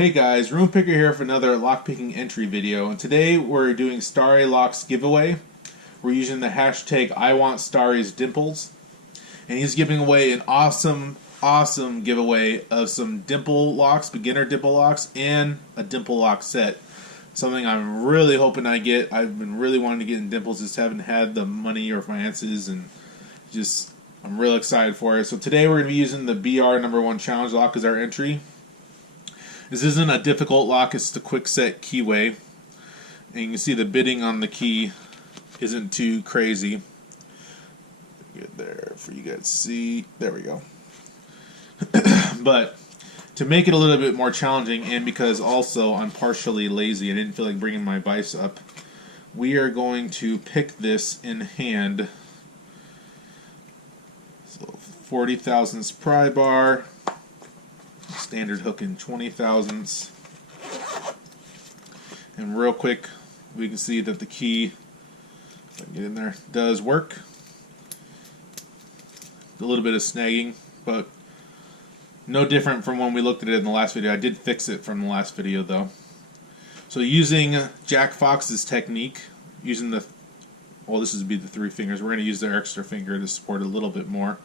Hey guys, RoonPicker here for another lockpicking entry video, and today we're doing Starrylocks Giveaway. We're using the hashtag #IWantStarry'sDimples, and he's giving away an awesome giveaway of some dimple locks, beginner dimple locks, and a dimple lock set. Something I'm really hoping I get. I've been really wanting to get in dimples, just haven't had the money or finances, and I'm real excited for it. So today we're going to be using the BR #1 challenge lock as our entry. This isn't a difficult lock, it's the quick set keyway. And you can see the bidding on the key isn't too crazy. Get there for you guys to see. There we go. But to make it a little bit more challenging, and because also I'm partially lazy, I didn't feel like bringing my vise up, we are going to pick this in hand. So 40 thousandths pry bar. Standard hook in 20 thousandths. And real quick, we can see that the key, if I can get in there, does work. A little bit of snagging, but no different from when we looked at it in the last video. I did fix it from the last video though. So using Jack Fox's technique, using the, well, this would be the 3 fingers. We're going to use the extra finger to support it a little bit more.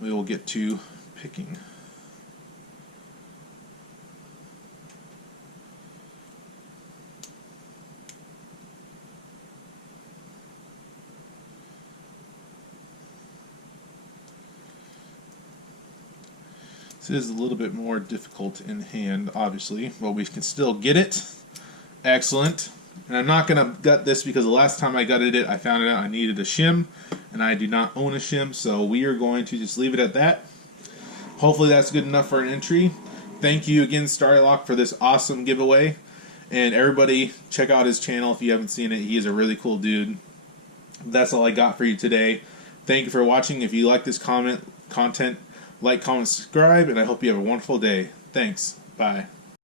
We will get to picking. This is a little bit more difficult in hand, obviously, but we can still get it. Excellent. And I'm not going to gut this because the last time I gutted it, I found out I needed a shim, and I do not own a shim, so we are going to just leave it at that. Hopefully that's good enough for an entry. Thank you again, Starrylock, for this awesome giveaway. And everybody, check out his channel if you haven't seen it. He is a really cool dude. That's all I got for you today. Thank you for watching. If you like this content, like, comment, subscribe, and I hope you have a wonderful day. Thanks. Bye.